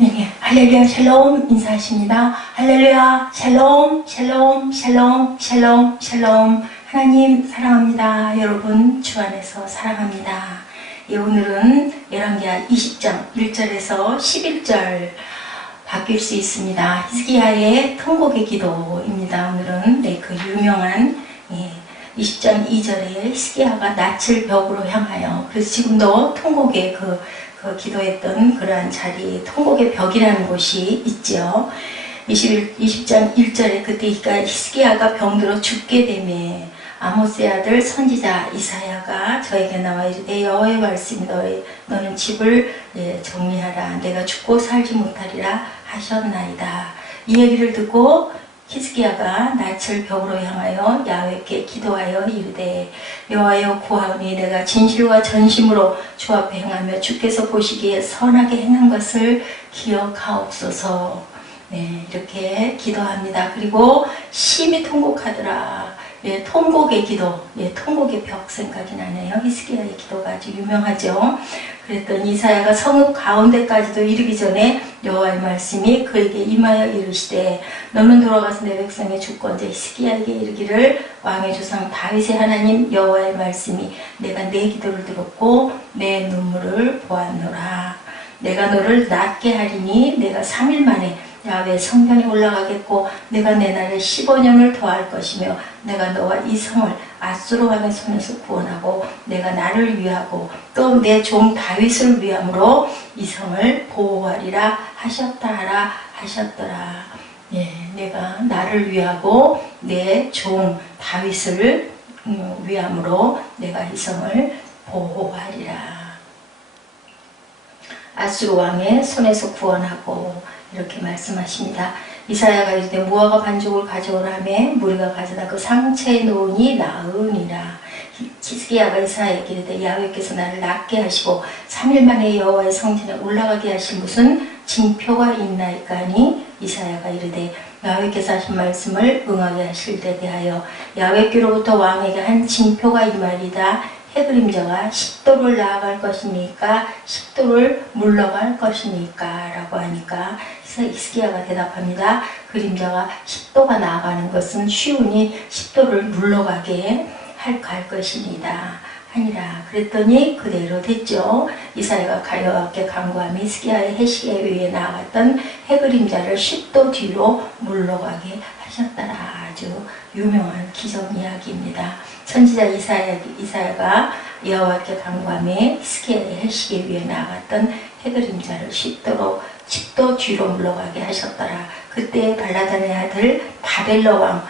네, 할렐루야 샬롬 인사하십니다. 할렐루야 샬롬 샬롬 샬롬 샬롬 샬롬. 하나님 사랑합니다. 여러분 주 안에서 사랑합니다. 예, 오늘은 열왕기하 20장 1절에서 11절 바뀔 수 있습니다. 히스기야의 통곡의 기도입니다. 오늘은 그 유명한 20장 2절에 히스기야가 낯을 벽으로 향하여, 그래서 지금도 통곡의 그 기도했던 그러한 자리, 통곡의 벽이라는 곳이 있죠. 20장 1절에 그때 히스기야가 병들어 죽게 되매 아모스의 아들 선지자 이사야가 저에게 나와 이르되 여호와의 말씀이 너는 집을 정리하라. 내가 죽고 살지 못하리라 하셨나이다. 이 얘기를 듣고 히스기야가 낯을 벽으로 향하여 야훼께 기도하여 이르되 여호와여 구하오니 내가 진실과 전심으로 주 앞에 행하며 주께서 보시기에 선하게 행한 것을 기억하옵소서. 이렇게 기도합니다. 그리고 심히 통곡하더라. 통곡의 기도, 통곡의 벽 생각이 나네요. 히스기야의 기도가 아주 유명하죠. 그랬더니 이사야가 성읍 가운데까지도 이르기 전에 여호와의 말씀이 그에게 임하여 이르시되 너는 돌아가서 내 백성의 주권자 히스기야에게 이르기를 왕의 조상 다윗의 하나님 여호와의 말씀이 내가 내 기도를 들었고 내 눈물을 보았노라. 내가 너를 낫게 하리니 내가 3일 만에 야훼 성전에 올라가겠고 내가 내 날에 15년을 더할 것이며 내가 너와 이 성을 앗수르 왕의 손에서 구원하고 내가 나를 위하고 또 내 종 다윗을 위함으로 이 성을 보호하리라 하셨더라. 내가 나를 위하고 내 종 다윗을 위함으로 내가 이 성을 보호하리라. 앗수르 왕의 손에서 구원하고, 이렇게 말씀하십니다. 이사야가 이르되 무화과 반죽을 가져오라 하매 무리가 가져다 그 상체에 놓으니 나으니라. 히스기야가 이사야에게 이르되 야훼께서 나를 낫게 하시고 3일 만에 여호와의 성전에 올라가게 하신 무슨 징표가 있나이까 하니 이사야가 이르되 야훼께서 하신 말씀을 응하게 하실 때 대하여 야훼께로부터 왕에게 한 징표가 이 말이다. 해 그림자가 10도를 나아갈 것이니까 10도를 물러갈 것이니까 라고 하니까 히스기야가 대답합니다. 그림자가 10도가 나아가는 것은 쉬우니 10도를 물러가게 할 것이니다 하니라. 그랬더니 그대로 됐죠. 이사야가 여호와께 간구하며 히스기야의 해시에 의해 나아갔던 해 그림자를 10도 뒤로 물러가게 하셨더라. 아주 유명한 기적 이야기입니다. 선지자 이사야가 여호와께 간구하며 히스기야의 해시에 위에 나아갔던 해 그림자를 10도 뒤로 물러가게 하셨더라. 그때 발라단의 아들 바벨론 왕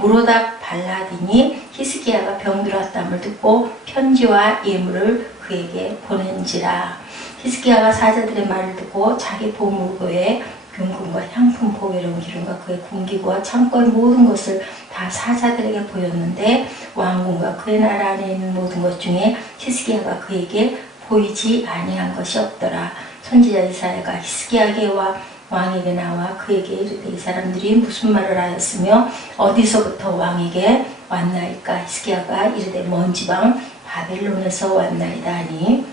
무로닥 발라딘이 히스기야가 병들었담을 듣고 편지와 예물을 그에게 보낸지라. 히스기야가 사자들의 말을 듣고 자기 보물고에 금금과 향품, 보배로운 기름과 그의 군기구와 창고의 모든 것을 다 사자들에게 보였는데 왕궁과 그의 나라 안에 있는 모든 것 중에 히스기야가 그에게 보이지 아니한 것이 없더라. 선지자 이사야가 히스기야에게 왕에게 나와 그에게 이르되 이 사람들이 무슨 말을 하였으며 어디서부터 왕에게 왔나이까. 히스기야가 이르되 먼 지방 바벨론에서 왔나이다 하니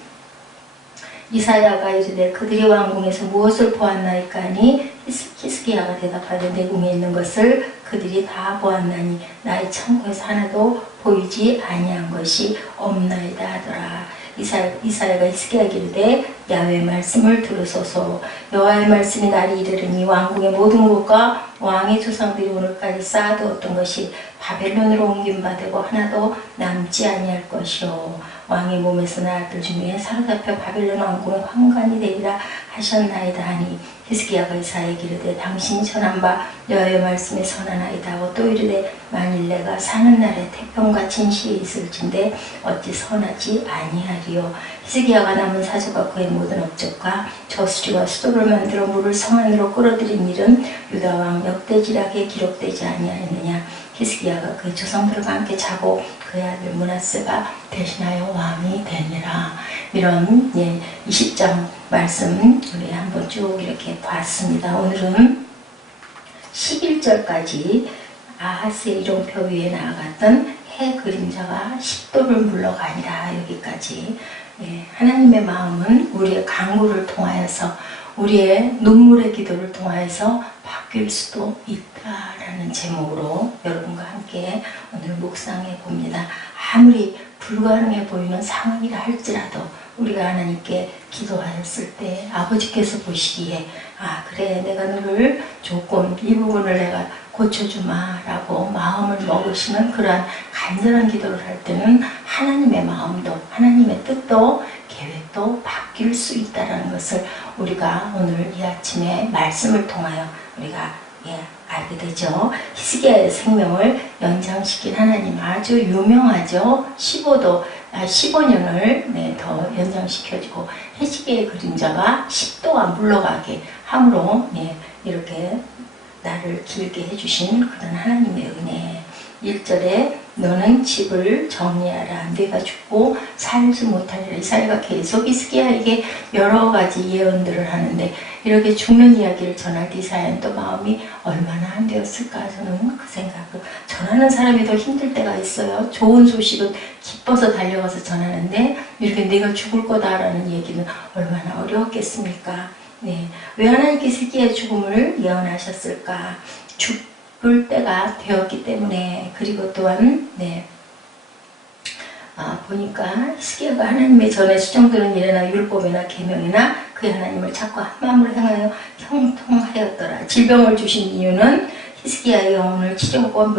이사야가 이르되 그들이 왕궁에서 무엇을 보았나이까 하니 히스기야가 대답하되 내 궁에 있는 것을 그들이 다 보았나니 나의 창고에서 하나도 보이지 아니한 것이 없나이다 하더라. 이사야가 히스기야에게 이르되 야훼의 말씀을 들으소서. 여호와의 말씀이 날이 이르르니 왕궁의 모든 곳과 왕의 조상들이 오늘까지 쌓아두었던 것이 바벨론으로 옮긴 바 되고 하나도 남지 아니할 것이요 왕의 몸에서 나아들 중에 사로잡혀 바벨론 왕궁의 환관이 되리라 하셨나이다 하니 히스기야가 이사야에게 이르되 당신이 전한 바 여호와의 말씀에 선하나이다 하고 또 이르되 만일 내가 사는 날에 태평과 진실이 있을진데 어찌 선하지 아니하리요. 히스기야가 남은 사조가 그의 모든 업적과 저수지와 수도를 만들어 물을 성 안으로 끌어들인 일은 유다 왕 역대지략에 기록되지 아니하였느냐. 히스기야가 그의 조상들과 함께 자고 그의 아들 므낫세가 대신하여 왕이 되니라. 이런 20장 말씀 우리 한번 쭉 이렇게 봤습니다. 오늘은 11절까지 아하스의 이름표 위에 나아갔던 해 그림자가 10도를 물러가니라. 여기까지 하나님의 마음은 우리의 간구를 통하여서 우리의 눈물의 기도를 통하여서 바뀔 수도 있다라는 제목으로 여러분과 함께 오늘 묵상해 봅니다. 아무리 불가능해 보이는 상황이라 할지라도 우리가 하나님께 기도하였을 때 아버지께서 보시기에 아 그래 내가 너를 조금 이 부분을 내가 고쳐주마 라고 마음을 먹으시는 그러한 간절한 기도를 할 때는 하나님의 마음도 하나님의 뜻도 계획도 바뀔 수 있다는 것을 우리가 오늘 이 아침에 말씀을 통하여 우리가 알게 되죠. 히스기야의 생명을 연장시킨 하나님 아주 유명하죠. 15년을 더 연장시켜주고 해시계의 그림자가 10도가 물러가게 함으로 이렇게 나를 길게 해주신 그런 하나님의 은혜. 1절에 너는 집을 정리하라. 네가 죽고 살지 못하리라. 이사야가 계속 히스기야에게 여러 가지 예언들을 하는데 이렇게 죽는 이야기를 전할 때 이사야는 또 마음이 얼마나 안 되었을까. 저는 그 생각을 전하는 사람이 더 힘들 때가 있어요. 좋은 소식은 기뻐서 달려가서 전하는데 이렇게 네가 죽을 거다라는 얘기는 얼마나 어려웠겠습니까. 왜 하나님께서 히스기야의 죽음을 예언하셨을까? 죽을 때가 되었기 때문에. 그리고 또한 보니까 히스기야가 하나님의 전에 수정되는 일이나 율법이나 계명이나 그의 하나님을 찾고 한 마음으로 행하여 형통하였더라. 질병을 주신 이유는 히스기야의 영혼을 치료하고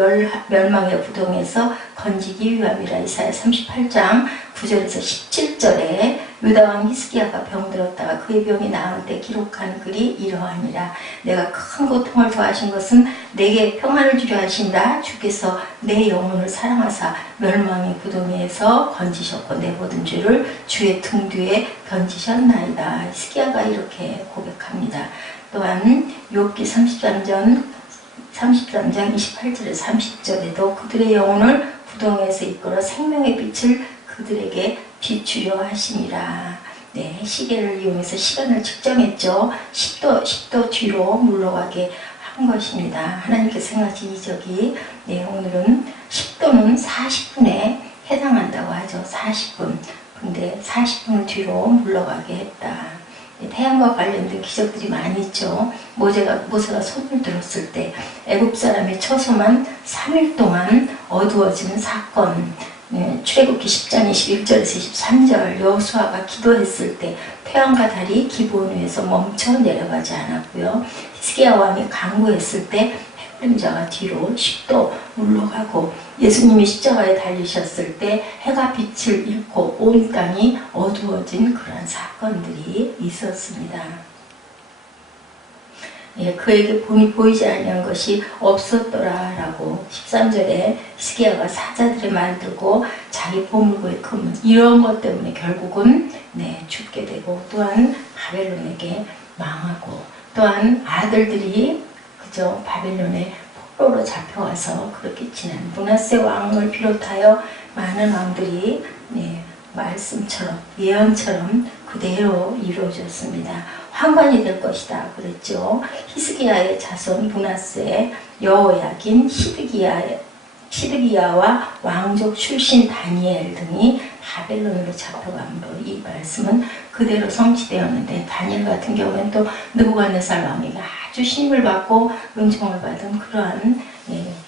멸망의 부동에서 건지기 위함이라. 이사야 38장 9절에서 17절에 유다왕 히스기야가 병들었다가 그의 병이 나을 때 기록한 글이 이러하니라. 내가 큰 고통을 더하신 것은 내게 평안을 주려 하신다. 주께서 내 영혼을 사랑하사 멸망의 부동에서 건지셨고 내 모든 죄를 주의 등 뒤에 던지셨나이다. 히스기야가 이렇게 고백합니다. 또한 욥기 33장 28절에 30절에도 그들의 영혼을 부동에서 이끌어 생명의 빛을 그들에게 비추려 하심이라. 시계를 이용해서 시간을 측정했죠. 10도 뒤로 물러가게 한 것입니다. 하나님께서 생각하신 이적이 오늘은 10도는 40분에 해당한다고 하죠. 40분. 근데 40분을 뒤로 물러가게 했다. 태양과 관련된 기적들이 많이 있죠. 모세가 손을 들었을 때 애굽 사람의 처소만 3일 동안 어두워지는 사건. 출애굽기 10장 21절에서 23절 여호수아가 기도했을 때 태양과 달이 기브온 위에서 멈춰 내려가지 않았고요. 히스기야 왕이 간구했을 때 해그림자가 뒤로 10도 물러가고 예수님이 십자가에 달리셨을 때 해가 빛을 잃고 온 땅이 어두워진 그런 사건들이 있었습니다. 그에게 보이지 아니한 것이 없었더라라고 13절에 히스기야가 사자들의 말 듣고 자기 보물고의 금 이런 것 때문에 결국은 죽게 되고 또한 바벨론에게 망하고 또한 아들들이 바벨론에 포로로 잡혀와서 그렇게 지난 므낫세 왕을 비롯하여 많은 왕들이 말씀처럼 예언처럼 그대로 이루어졌습니다. 환관이 될 것이다 그랬죠. 히스기야의 자손 므낫세, 여호야긴, 시드기야와 왕족 출신 다니엘 등이 바벨론으로 잡혀감으로 이 말씀은 그대로 성취되었는데 다니엘 같은 경우는 또 느부갓네살 왕에게 아주 신임을 받고 은총을 받은 그러한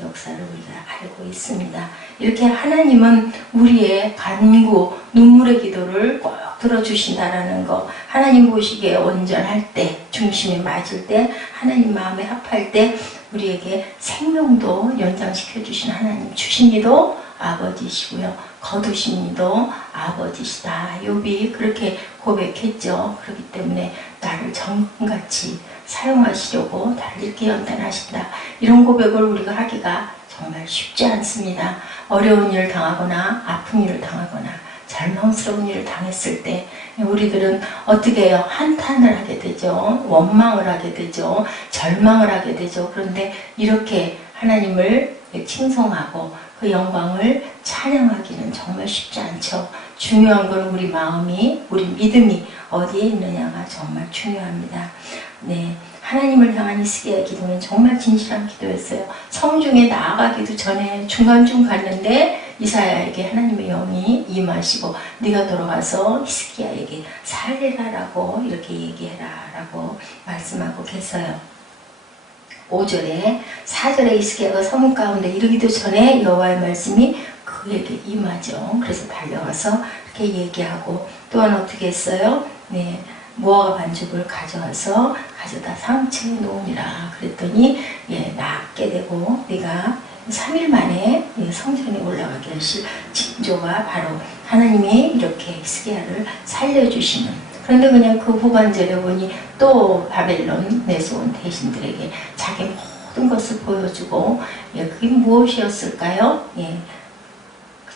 역사를 우리가 알고 있습니다. 이렇게 하나님은 우리의 간구, 눈물의 기도를 꼭 들어주신다라는 거, 하나님 보시기에 온전할 때, 중심에 맞을 때, 하나님 마음에 합할 때 우리에게 생명도 연장시켜 주신 하나님, 주신 이도 아버지시고요, 거두신 이도 아버지시다. 욥이 그렇게 고백했죠. 그렇기 때문에 나를 정금같이 사용하시려고 나를 이렇게 연단하신다. 이런 고백을 우리가 하기가 정말 쉽지 않습니다. 어려운 일을 당하거나 아픈 일을 당하거나 절망스러운 일을 당했을 때 우리들은 어떻게 해요? 한탄을 하게 되죠. 원망을 하게 되죠. 절망을 하게 되죠. 그런데 이렇게 하나님을 칭송하고 그 영광을 찬양하기는 정말 쉽지 않죠. 중요한 건 우리 마음이, 우리 믿음이 어디에 있느냐가 정말 중요합니다. 하나님을 향한 히스기야의 기도는 정말 진실한 기도였어요. 성중에 나아가기도 전에 중간쯤 갔는데 이사야에게 하나님의 영이 임하시고 네가 돌아가서 히스기야에게 살리라라고 이렇게 얘기해라 라고 말씀하고 계세요. 5절에 4절에 히스기야가 성문 가운데 이르기도 전에 여호와의 말씀이 그에게 임하죠. 그래서 달려가서 이렇게 얘기하고 또한 어떻게 했어요? 네, 무화과 반죽을 가져와서 가져다 상층에 놓으니라 그랬더니 낫게 되고 네가 3일 만에 성전에 올라가게 하실 징조가 바로 하나님이 이렇게 히스기야를 살려주시는. 그런데 그냥 그 후반절에 보니 또 바벨론 내세운 대신들에게 자기 모든 것을 보여주고 그게 무엇이었을까요?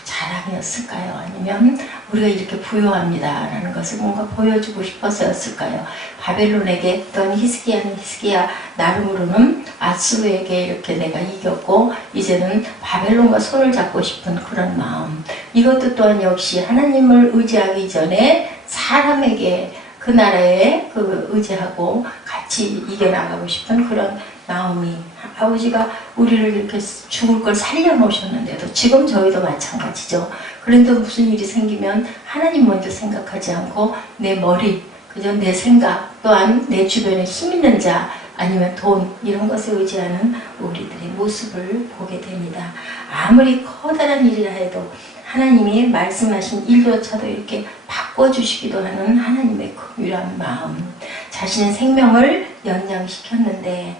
자랑이었을까요? 아니면 우리가 이렇게 부유합니다 라는 것을 뭔가 보여주고 싶어서였을까요? 바벨론에게 했던 히스기야는 히스기야 나름으로는 아수르에게 이렇게 내가 이겼고 이제는 바벨론과 손을 잡고 싶은 그런 마음. 이것도 또한 역시 하나님을 의지하기 전에 사람에게 그 나라에 의지하고 같이 이겨나가고 싶은 그런 마음이, 아버지가 우리를 이렇게 죽을 걸 살려놓으셨는데도 지금 저희도 마찬가지죠. 그런데 무슨 일이 생기면 하나님 먼저 생각하지 않고 내 머리, 그저 내 생각, 또한 내 주변에 힘 있는 자, 아니면 돈, 이런 것에 의지하는 우리들의 모습을 보게 됩니다. 아무리 커다란 일이라 해도 하나님이 말씀하신 일조차도 이렇게 바꿔주시기도 하는 하나님의 긍휼한 마음. 자신의 생명을 연장시켰는데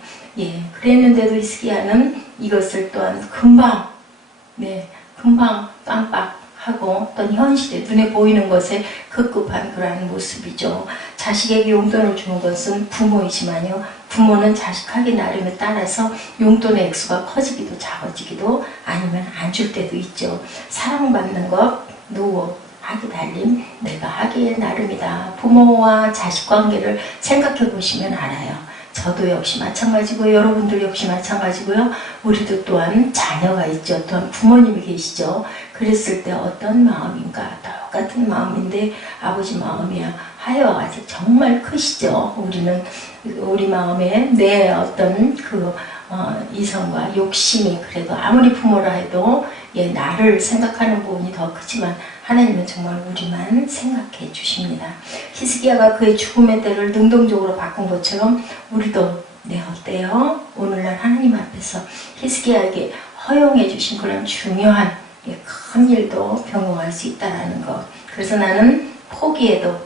그랬는데도 히스기야는 이것을 또한 금방 깜빡하고 어떤 현실에 눈에 보이는 것에 급급한 그러한 모습이죠. 자식에게 용돈을 주는 것은 부모이지만요, 부모는 자식하기 나름에 따라서 용돈의 액수가 커지기도 작아지기도 아니면 안 줄 때도 있죠. 사랑받는 것 누구 하기 달린 내가 하기에 나름이다. 부모와 자식 관계를 생각해 보시면 알아요. 저도 역시 마찬가지고 여러분들 역시 마찬가지고요. 우리도 또한 자녀가 있죠. 또한 부모님이 계시죠. 그랬을 때 어떤 마음인가? 똑같은 마음인데 아버지 마음이야 하여 아직 정말 크시죠. 우리는 우리 마음에 내 어떤 이성과 욕심이 그래도 아무리 부모라 해도 나를 생각하는 부분이 더 크지만 하나님은 정말 우리만 생각해 주십니다. 히스기야가 그의 죽음의 때를 능동적으로 바꾼 것처럼 우리도 어때요? 오늘날 하나님 앞에서 히스기야에게 허용해 주신 그런 중요한 큰 일도 병용할 수 있다는 것. 그래서 나는 포기해도,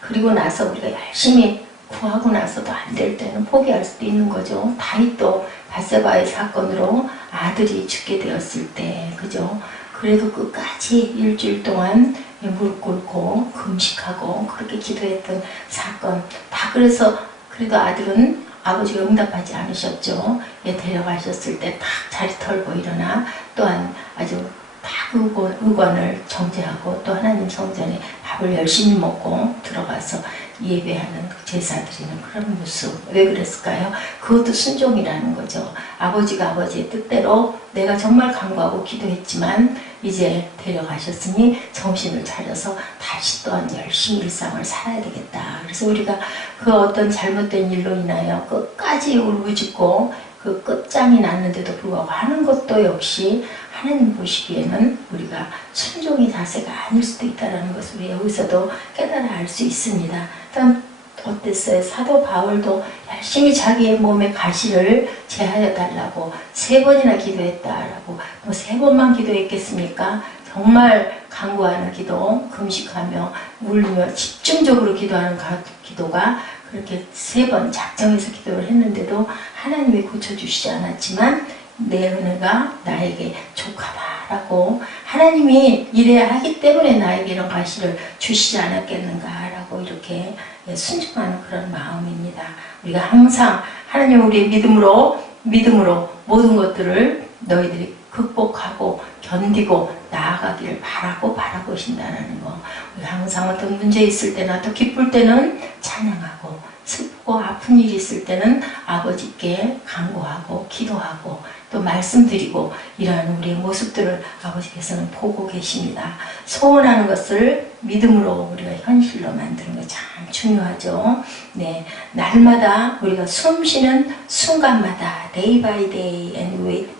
그리고 나서 우리가 열심히 구하고 나서도 안 될 때는 포기할 수도 있는 거죠. 다윗도 밧세바의 사건으로 아들이 죽게 되었을 때, 그죠? 그래도 끝까지 일주일 동안 무릎 꿇고 금식하고 그렇게 기도했던 사건. 다 그래서 그래도 아들은 아버지가 응답하지 않으셨죠. 데려가셨을 때 딱 자리 털고 일어나 또한 아주 딱 의관을 정제하고 또 하나님 성전에 밥을 열심히 먹고 들어가서 예배하는 제사 드리는 그런 모습. 왜 그랬을까요? 그것도 순종이라는 거죠. 아버지가 아버지의 뜻대로 내가 정말 간구하고 기도했지만 이제 데려가셨으니 정신을 차려서 다시 또한 열심히 일상을 살아야 되겠다. 그래서 우리가 그 어떤 잘못된 일로 인하여 끝까지 울부짖고 그 끝장이 났는데도 불구하고 하는 것도 역시 하나님 보시기에는 우리가 순종의 자세가 아닐 수도 있다는 것을 우리 여기서도 깨달아 알 수 있습니다. 일단 어땠어요? 사도 바울도 열심히 자기의 몸의 가시를 제하여 달라고 3번이나 기도했다라고. 뭐 3번만 기도했겠습니까? 정말 간구하는 기도, 금식하며 울며 집중적으로 기도하는 기도가 그렇게 3번 작정해서 기도를 했는데도 하나님이 고쳐주시지 않았지만 내 은혜가 나에게 족하다라고, 하나님이 이래야 하기 때문에 나에게 이런 가시를 주시지 않았겠는가라고 이렇게 순종하는 그런 마음입니다. 우리가 항상 하나님 우리의 믿음으로 모든 것들을 너희들이 극복하고 견디고 나아가기를 바라고 계신다는 거. 우리 항상 어떤 문제 있을 때나 또 기쁠 때는 찬양하고 슬프고 슬프고 아픈 일이 있을 때는 아버지께 간구하고 기도하고 또 말씀드리고 이러한 우리의 모습들을 아버지께서는 보고 계십니다. 소원하는 것을 믿음으로 우리가 현실로 만드는 거 참 중요하죠. 네, 날마다 우리가 숨 쉬는 순간마다 day by day and with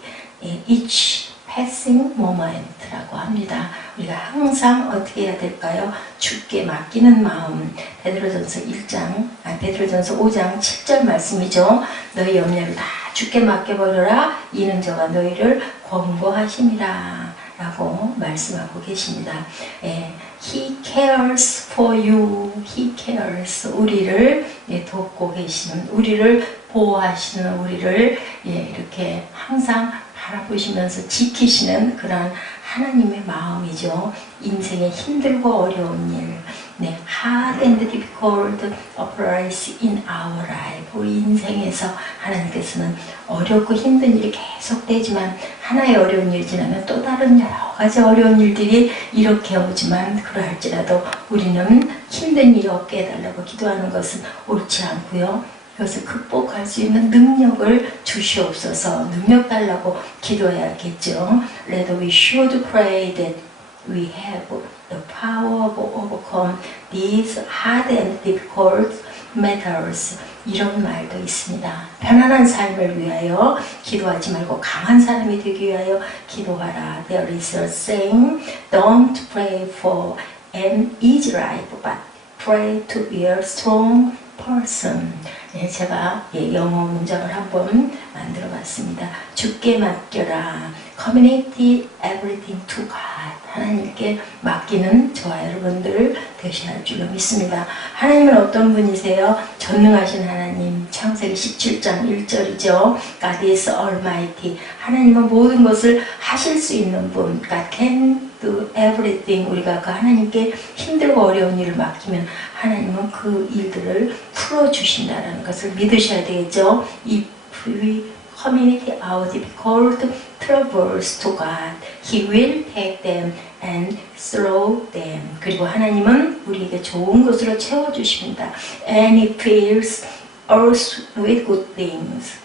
each passing moment라고 합니다. 우리가 항상 어떻게 해야 될까요? 주께 맡기는 마음. 베드로전서 5장 7절 말씀이죠. 너희 염려를 다 주께 맡겨버려라. 이는 저가 너희를 권고하심이라 라고 말씀하고 계십니다. He cares for you. He cares. 우리를 돕고 계시는, 우리를 보호하시는, 우리를 이렇게 항상 바라보시면서 지키시는 그런 하나님의 마음이죠. 인생의 힘들고 어려운 일, hard and difficult operation in our life. 우리 인생에서 하나님께서는 어렵고 힘든 일이 계속되지만 하나의 어려운 일이 지나면 또 다른 여러 가지 어려운 일들이 이렇게 오지만 그러할지라도 우리는 힘든 일이 없게 해달라고 기도하는 것은 옳지 않고요. 그것을 극복할 수 있는 능력을 주시옵소서. 능력 달라고 기도해야겠죠. Let we should pray that we have the power of overcome these hard and difficult matters. 이런 말도 있습니다. 편안한 삶을 위하여 기도하지 말고 강한 사람이 되기 위하여 기도하라. There is a saying, don't pray for an easy life, but pray to be a strong person. 제가 영어 문장을 한번 만들어 봤습니다. 주께 맡겨라. Communicate everything to God. 하나님께 맡기는 저와 여러분들 되셔야 할 줄로 믿습니다. 하나님은 어떤 분이세요? 전능하신 하나님. 창세기 17장 1절이죠. God is Almighty. 하나님은 모든 것을 하실 수 있는 분. God can do everything. 우리가 그 하나님께 힘들고 어려운 일을 맡기면 하나님은 그 일들을 풀어주신다는 것을 믿으셔야 되겠죠. If we communicate our difficult troubles to God, He will take them and throw them. 그리고 하나님은 우리에게 좋은 것으로 채워주십니다. And He fills us with good things.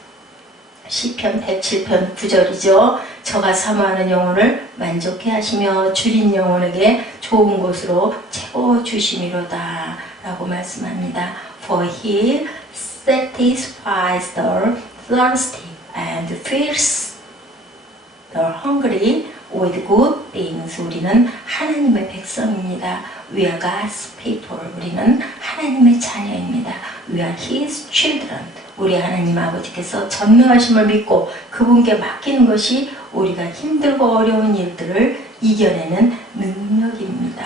시편 107편 9절이죠. 저가 사모하는 영혼을 만족해 하시며 줄인 영혼에게 좋은 것으로 채워주심이로다 라고 말씀합니다. For He satisfies the thirsty and fills the hungry with good things. 우리는 하나님의 백성입니다. We are God's people. 우리는 하나님의 자녀입니다. We are His children. 우리 하나님 아버지께서 전능하심을 믿고 그분께 맡기는 것이 우리가 힘들고 어려운 일들을 이겨내는 능력입니다.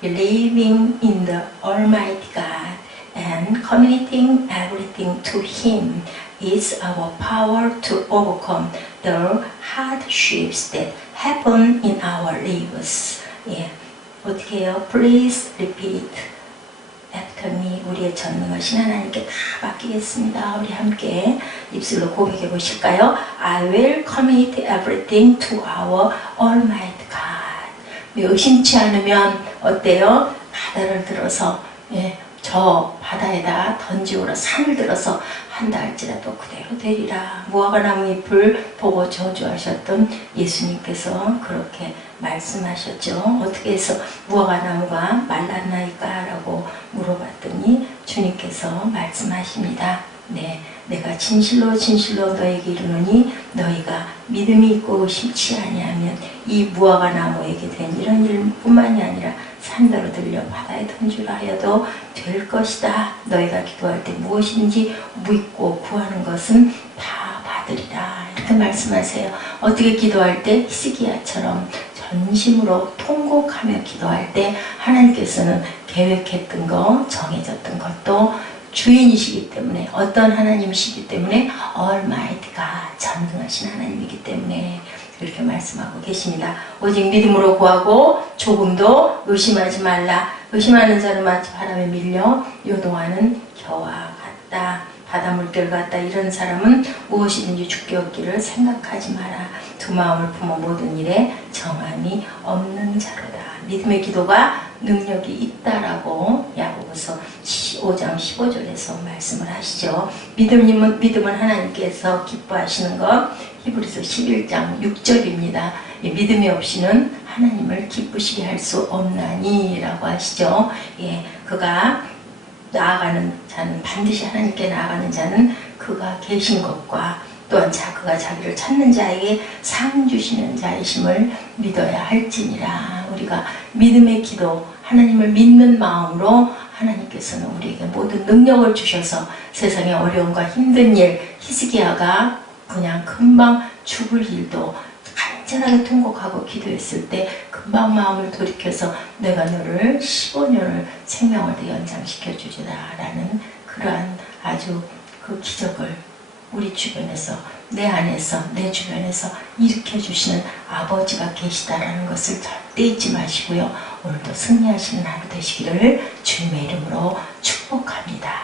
Believing in the Almighty God and committing everything to Him is our power to overcome the hardships that happen in our lives. 어떻게 해요? Please repeat after me. 우리의 전능하신 하나님께 다 맡기겠습니다. 우리 함께 입술로 고백해 보실까요? I will commit everything to our Almighty God. 의심치 않으면 어때요? 바다를 들어서 저 바다에다 던지오라. 산을 들어서 한다 할지라도 그대로 되리라. 무화과나무 잎을 보고 저주하셨던 예수님께서 그렇게 말씀하셨죠. 어떻게 해서 무화과나무가 말랐나이까? 라고 물어봤더니 주님께서 말씀하십니다. 내가 진실로 진실로 너에게 이르노니 너희가 믿음이 있고 의심치 아니하면 이 무화과나무에게 된 이런 일뿐만이 아니라 산더러 들려 바다에 던지라 하여도 될 것이다. 너희가 기도할 때 무엇인지 묻고 구하는 것은 다 받으리라. 이렇게 말씀하세요. 어떻게 기도할 때 히스기야처럼 전심으로 통곡하며 기도할 때 하나님께서는 계획했던 거, 정해졌던 것도 주인이시기 때문에, 어떤 하나님이시기 때문에 Almighty God, 전능하신 하나님이기 때문에 그렇게 말씀하고 계십니다. 오직 믿음으로 구하고 조금도 의심하지 말라. 의심하는 자는 마치 바람에 밀려 요동하는 겨와 같다. 바다 물결 같다. 이런 사람은 무엇이든지 죽게 얻기를 생각하지 마라. 두 마음을 품어 모든 일에 정함이 없는 자로다. 믿음의 기도가 능력이 있다라고 야고보서 5장 15절에서 말씀을 하시죠. 믿음은 하나님께서 기뻐하시는 것. 히브리서 11장 6절입니다. 믿음이 없이는 하나님을 기쁘시게 할 수 없나니 라고 하시죠. 예, 그가 나아가는 자는, 반드시 하나님께 나아가는 자는 그가 계신 것과 또한 그가 자기를 찾는 자에게 상 주시는 자이심을 믿어야 할지니라. 우리가 믿음의 기도, 하나님을 믿는 마음으로 하나님께서는 우리에게 모든 능력을 주셔서 세상의 어려움과 힘든 일, 히스기야가 그냥 금방 죽을 일도 간절하게 통곡하고 기도했을 때 금방 마음을 돌이켜서 내가 너를 15년을 생명을 더 연장시켜 주리라 라는 그러한 아주 그 기적을 우리 주변에서, 내 안에서, 내 주변에서 일으켜 주시는 아버지가 계시다라는 것을 절대 잊지 마시고요. 오늘도 승리하시는 하루 되시기를 주님의 이름으로 축복합니다.